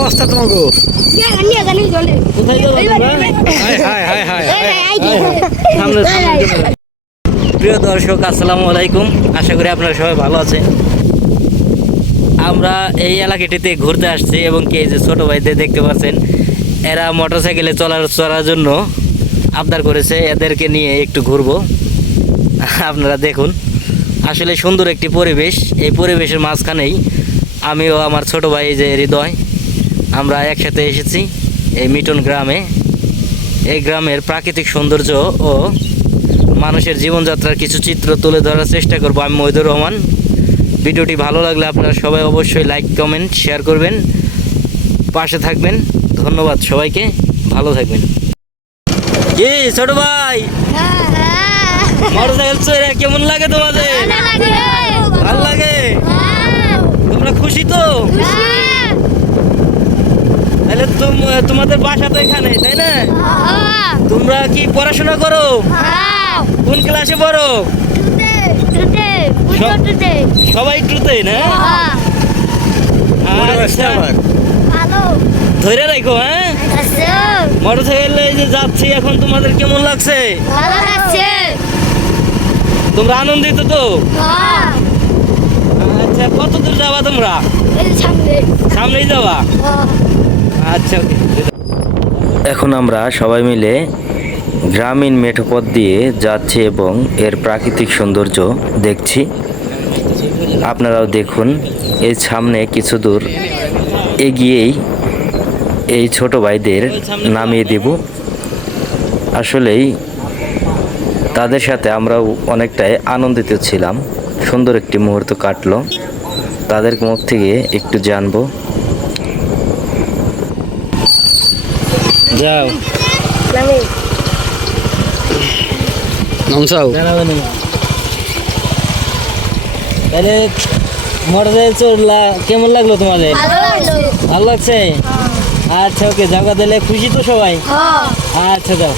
অবস্থা তোমরা? প্রিয় দর্শক আসসালামু আলাইকুম। আশা করি আপনারা সবাই ভালো আছেন। আমরা এই এলাকাটিতে ঘুরতে আসছি এবং কি এই যে ছোট ভাইদের দেখতে পাচ্ছেন এরা মোটরসাইকেলে চলার চলার জন্য আবদার করেছে। এদেরকে নিয়ে একটু ঘুরবো। আপনারা দেখুন। আসলে সুন্দর একটি পরিবেশ। এই পরিবেশের মাঝখানেই আমিও আমার ছোট ভাই যে হৃদয় আমরা একসাথে এসেছি এই মিটন গ্রামে। এই গ্রামের প্রাকৃতিক সৌন্দর্য ও মানুষের জীবনযাত্রার কিছু চিত্র তুলে ধরার চেষ্টা করব আমি মহিদুর রহমান। ভিডিওটি ভালো লাগলে আপনারা সবাই অবশ্যই লাইক কমেন্ট শেয়ার করবেন। পাশে থাকবেন। ধন্যবাদ সবাইকে। ভালো থাকবেন। কি ছোট ভাই? মোটরসাইকেল চড়ে কেমন লাগে তোমাদের? ভালো লাগে। তোমরা খুশি তো? তাহলে তোমাদের বাসা তো এখানে তাই না? তোমরা কি পড়াশোনা করো? কোন ক্লাসে পড়ো? সবাই টুতে না? আচ্ছা, ধরে রাখো হ্যাঁ? মোটরসাইকেল এই যে যাচ্ছি এখন তোমাদের কেমন লাগছে? তোমরা আনন্দিত তো? আচ্ছা কত দূর যাবা তোমরা? সামনেই যাবা? আচ্ছা এখন আমরা সবাই মিলে গ্রামীণ মেঠোপথ দিয়ে যাচ্ছি এবং এর প্রাকৃতিক সৌন্দর্য দেখছি। আপনারাও দেখুন, এর সামনে কিছু দূর এগিয়েই এই ছোট ভাইদের নামিয়ে দেব। আসলেই তাদের সাথে আমরাও অনেকটাই আনন্দিত ছিলাম। সুন্দর একটি মুহূর্ত কাটলো। তাদের মুখ থেকে একটু জানব যাও। নমসাও তাহলে মোটরসাইকেল চড়লা কেমন লাগল তোমাদের? ভালো লাগছে? আচ্ছা ওকে যাও দিলে খুশি তো সবাই? আচ্ছা যাও।